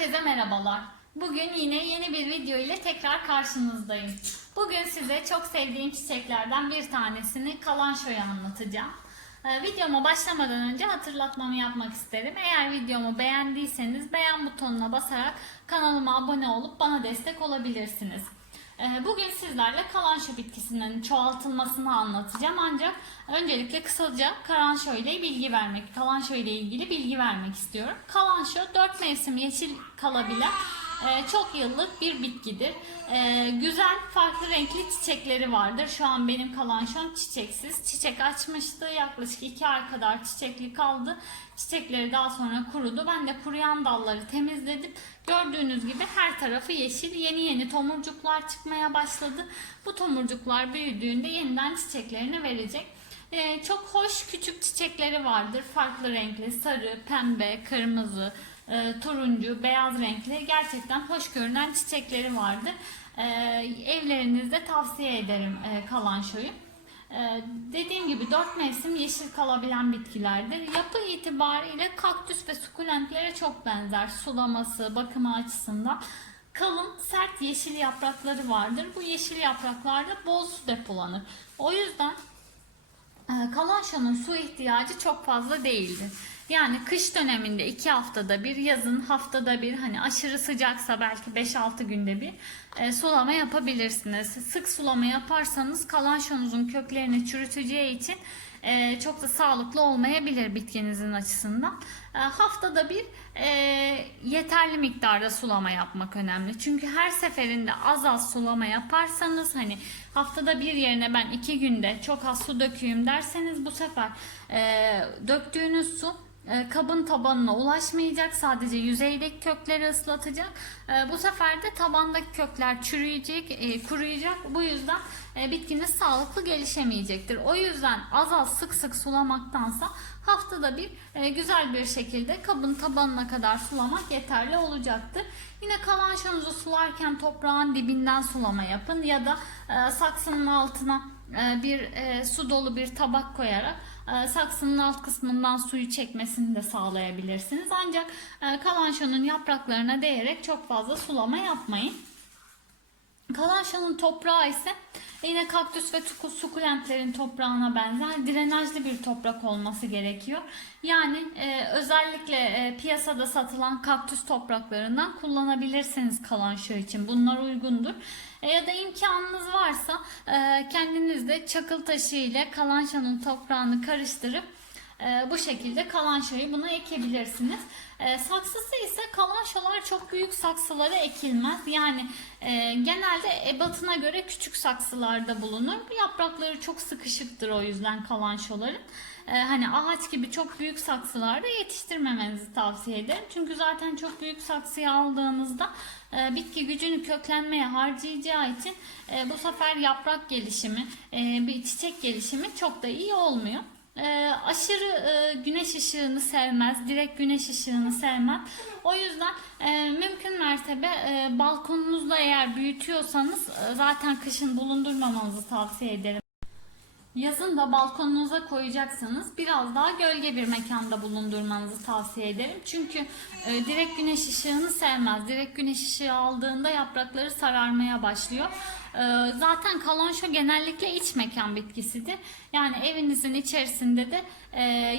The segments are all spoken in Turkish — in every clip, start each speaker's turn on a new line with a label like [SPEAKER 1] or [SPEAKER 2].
[SPEAKER 1] Herkese merhabalar. Bugün yine yeni bir video ile tekrar karşınızdayım. Bugün size çok sevdiğim çiçeklerden bir tanesini kalançoyu anlatacağım. Ee, videoma başlamadan önce hatırlatmamı yapmak isterim. Eğer videomu beğendiyseniz beğen butonuna basarak kanalıma abone olup bana destek olabilirsiniz. Ee, Bugün sizlerle kalanço bitkisinin çoğaltılmasını anlatacağım ancak öncelikle kısaca kalanço ile bilgi vermek, kalanço ile ilgili bilgi vermek istiyorum. Kalanço 4 mevsim yeşil kalabilen e, çok yıllık bir bitkidir. E, Güzel farklı renkli çiçekleri vardır. Şu an benim kalançom çiçeksiz. Çiçek açmıştı. Yaklaşık 2 ay kadar çiçekli kaldı. Çiçekleri daha sonra kurudu. Ben de kuruyan dalları temizledim. Gördüğünüz gibi her tarafı yeşil. Yeni yeni tomurcuklar çıkmaya başladı. Bu tomurcuklar büyüdüğünde yeniden çiçeklerini verecek. Ee, çok hoş küçük çiçekleri vardır. Farklı renkli, sarı, pembe, kırmızı, e, turuncu, beyaz renkli gerçekten hoş görünen çiçekleri vardır. Ee, evlerinizde tavsiye ederim e, kalançoyu. Ee, dediğim gibi dört mevsim yeşil kalabilen bitkilerdir. Yapı itibariyle kaktüs ve sukulentlere çok benzer sulaması, bakımı açısından. Kalın, sert yeşil yaprakları vardır. Bu yeşil yapraklarda bol su depolanır. O yüzden e, kalançonun su ihtiyacı çok fazla değildir. Yani kış döneminde iki haftada bir, yazın haftada bir, hani aşırı sıcaksa belki 5-6 günde bir e, sulama yapabilirsiniz. Sık sulama yaparsanız kalançonuzun köklerini çürüteceği için e, çok da sağlıklı olmayabilir bitkinizin açısından. E, haftada bir e, yeterli miktarda sulama yapmak önemli. Çünkü her seferinde az az sulama yaparsanız hani haftada bir yerine ben iki günde çok az su döküyüm derseniz bu sefer e, döktüğünüz su kabın tabanına ulaşmayacak. Sadece yüzeydeki kökleri ıslatacak. E, Bu sefer de tabandaki kökler çürüyecek, e, kuruyacak. Bu yüzden e, bitkiniz sağlıklı gelişemeyecektir. O yüzden az az sık sık sulamaktansa haftada bir e, güzel bir şekilde kabın tabanına kadar sulamak yeterli olacaktır. Yine kalançonuzu sularken toprağın dibinden sulama yapın ya da saksının altına bir su dolu bir tabak koyarak saksının alt kısmından suyu çekmesini de sağlayabilirsiniz. Ancak e, kalançonun yapraklarına değerek çok fazla sulama yapmayın. Kalançonun toprağı ise yine kaktüs ve sukulentlerin toprağına benzer drenajlı bir toprak olması gerekiyor. Yani e, özellikle e, piyasada satılan kaktüs topraklarından kullanabilirsiniz kalanço için. Bunlar uygundur. E, ya da imkanınız varsa e, kendiniz de çakıl taşı ile kalançonun toprağını karıştırıp bu şekilde kalançoyu buna ekebilirsiniz. E, saksısı ise kalançolar çok büyük saksılara ekilmez. Yani e, genelde ebatına göre küçük saksılarda bulunur. Yaprakları çok sıkışıktır o yüzden kalançoların. E, hani ağaç gibi çok büyük saksılarda yetiştirmemenizi tavsiye ederim. Çünkü zaten çok büyük saksıya aldığınızda e, bitki gücünü köklenmeye harcayacağı için e, bu sefer yaprak gelişimi, bir çiçek gelişimi çok da iyi olmuyor. E, aşırı e, güneş ışığını sevmez, direkt güneş ışığını sevmez. O yüzden e, mümkün mertebe e, balkonunuzda eğer büyütüyorsanız e, zaten kışın bulundurmamanızı tavsiye ederim. Yazın da balkonunuza koyacaksanız biraz daha gölge bir mekanda bulundurmanızı tavsiye ederim. Çünkü e, direkt güneş ışığını sevmez. Direkt güneş ışığı aldığında yaprakları sararmaya başlıyor. E, zaten kalanço genellikle iç mekan bitkisidir. Yani evinizin içerisinde de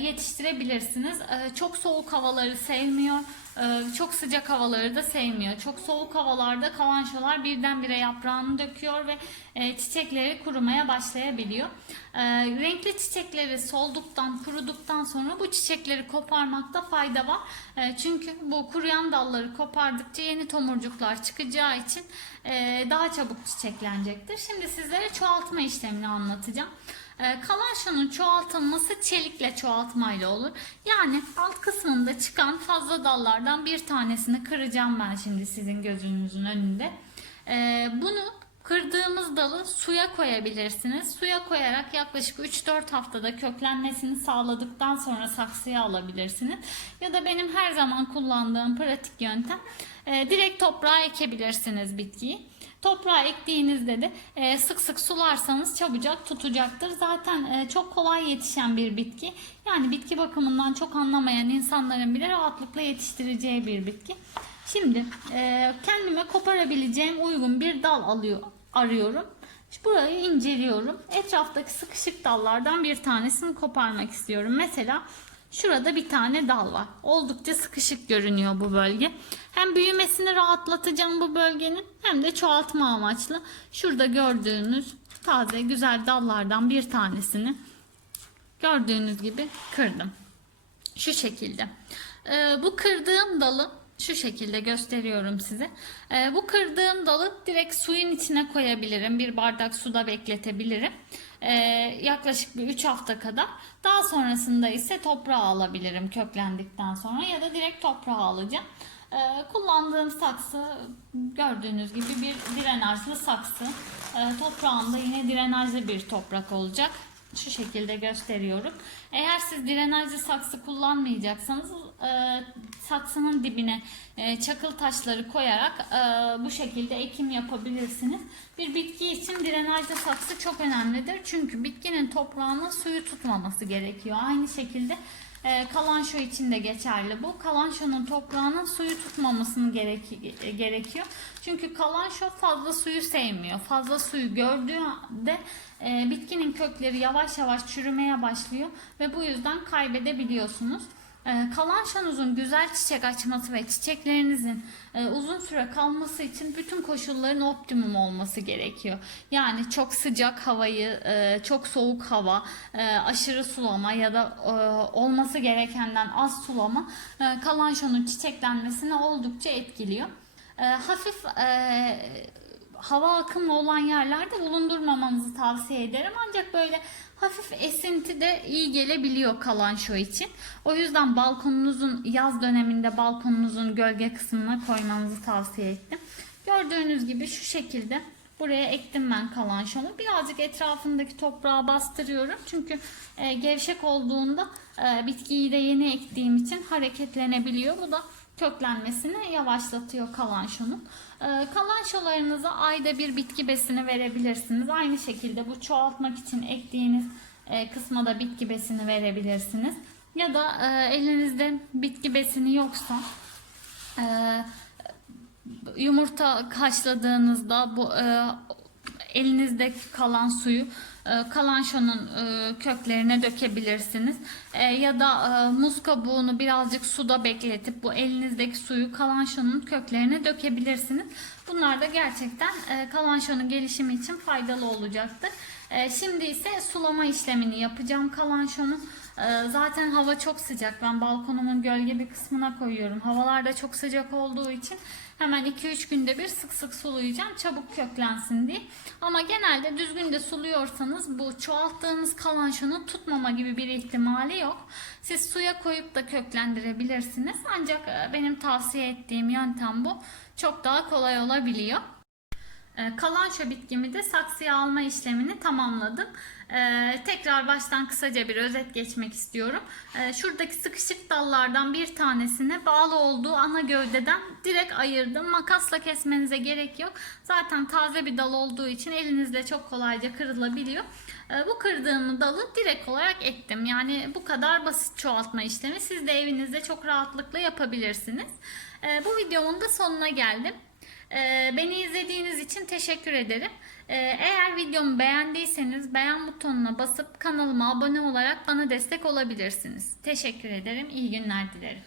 [SPEAKER 1] yetiştirebilirsiniz. E, çok soğuk havaları sevmiyor. E, çok sıcak havaları da sevmiyor. Çok soğuk havalarda kalançolar birdenbire yaprağını döküyor ve e, çiçekleri kurumaya başlayabiliyor. E, renkli çiçekleri solduktan, kuruduktan sonra bu çiçekleri koparmakta fayda var. E, çünkü bu kuruyan dalları kopardıkça yeni tomurcuklar çıkacağı için e, daha çabuk çiçeklenecektir. Şimdi sizlere çoğaltma işlemini anlatacağım. E, Kalançonun çoğaltılması çelikle çoğaltmayla olur. Yani alt kısmında çıkan fazla dallardan bir tanesini kıracağım ben şimdi sizin gözünüzün önünde. E, Bunu Kırdığımız dalı suya koyabilirsiniz. Suya koyarak yaklaşık 3-4 haftada köklenmesini sağladıktan sonra saksıya alabilirsiniz. Ya da benim her zaman kullandığım pratik yöntem e, direkt toprağa ekebilirsiniz bitkiyi. Toprağa ektiğinizde de e, sık sık sularsanız çabucak tutacaktır. Zaten e, çok kolay yetişen bir bitki. Yani bitki bakımından çok anlamayan insanların bile rahatlıkla yetiştireceği bir bitki. Şimdi e, kendime koparabileceğim uygun bir dal alıyor arıyorum. Burayı inceliyorum. Etraftaki sıkışık dallardan bir tanesini koparmak istiyorum. Mesela şurada bir tane dal var. Oldukça sıkışık görünüyor bu bölge. Hem büyümesini rahatlatacağım bu bölgenin hem de çoğaltma amaçlı. Şurada gördüğünüz taze güzel dallardan bir tanesini gördüğünüz gibi kırdım. Şu şekilde. Ee, bu kırdığım dalı şu şekilde gösteriyorum size. Ee, bu kırdığım dalı direkt suyun içine koyabilirim. Bir bardak suda bekletebilirim. Ee, yaklaşık bir 3 hafta kadar. Daha sonrasında ise toprağa alabilirim köklendikten sonra ya da direkt toprağa alacağım. Ee, kullandığım saksı gördüğünüz gibi bir drenajlı saksı. Ee, toprağında yine drenajlı bir toprak olacak şu şekilde gösteriyorum. Eğer siz drenajlı saksı kullanmayacaksanız e, saksının dibine e, çakıl taşları koyarak e, bu şekilde ekim yapabilirsiniz. Bir bitki için drenajlı saksı çok önemlidir. Çünkü bitkinin toprağının suyu tutmaması gerekiyor. Aynı şekilde e, kalanşo için de geçerli bu. Kalanşonun toprağının suyu tutmamasını gerek, gerekiyor. Çünkü kalanşo fazla suyu sevmiyor. Fazla suyu gördüğünde e, bitkinin kökleri yavaş yavaş çürümeye başlıyor ve bu yüzden kaybedebiliyorsunuz. E, kalanşonuzun güzel çiçek açması ve çiçeklerinizin e, uzun süre kalması için bütün koşulların optimum olması gerekiyor. Yani çok sıcak havayı, e, çok soğuk hava, e, aşırı sulama ya da olması gerekenden az sulama e, kalanşonun çiçeklenmesini oldukça etkiliyor. Hafif hava akımı olan yerlerde bulundurmamanızı tavsiye ederim. Ancak böyle hafif esinti de iyi gelebiliyor kalanşo için. O yüzden balkonunuzun yaz döneminde balkonunuzun gölge kısmına koymanızı tavsiye ettim. Gördüğünüz gibi şu şekilde buraya ektim ben kalanşomu. Birazcık etrafındaki toprağa bastırıyorum. Çünkü e, gevşek olduğunda e, bitkiyi de yeni ektiğim için hareketlenebiliyor. Bu da köklenmesini yavaşlatıyor kalanşonun. Ee, kalanşolarınıza ayda bir bitki besini verebilirsiniz. Aynı şekilde bu çoğaltmak için ektiğiniz e, kısma da bitki besini verebilirsiniz. Ya da e, elinizde bitki besini yoksa e, yumurta haşladığınızda bu elinizde kalan suyu e, kalanşonun e, köklerine dökebilirsiniz. E, ya da muz kabuğunu birazcık suda bekletip bu elinizdeki suyu kalanşonun köklerine dökebilirsiniz. Bunlar da gerçekten kalanşonun gelişimi için faydalı olacaktır. Şimdi ise sulama işlemini yapacağım kalanşonun. Zaten hava çok sıcak. Ben balkonumun gölge bir kısmına koyuyorum. Havalar da çok sıcak olduğu için hemen 2-3 günde bir sık sık sulayacağım. Çabuk köklensin diye. Ama genelde düzgün de suluyorsanız bu çoğalttığınız kalanşonun tutmama gibi bir ihtimali yok. Siz suya koyup da köklendirebilirsiniz. Ancak e, benim tavsiye ettiğim yöntem bu. Çok daha kolay olabiliyor. Ee, Kalanço bitkimi de saksıya alma işlemini tamamladım. Ee, tekrar baştan kısaca bir özet geçmek istiyorum. Ee, şuradaki sıkışık dallardan bir tanesine bağlı olduğu ana gövdeden direkt ayırdım. Makasla kesmenize gerek yok. Zaten taze bir dal olduğu için elinizle çok kolayca kırılabiliyor. Bu kırdığım dalı direkt olarak ektim. Yani bu kadar basit çoğaltma işlemi. Siz de evinizde çok rahatlıkla yapabilirsiniz. Bu videomun da sonuna geldim. Ee, Beni izlediğiniz için teşekkür ederim. Ee, Eğer videomu beğendiyseniz beğen butonuna basıp kanalıma abone olarak bana destek olabilirsiniz. Teşekkür ederim. İyi günler dilerim.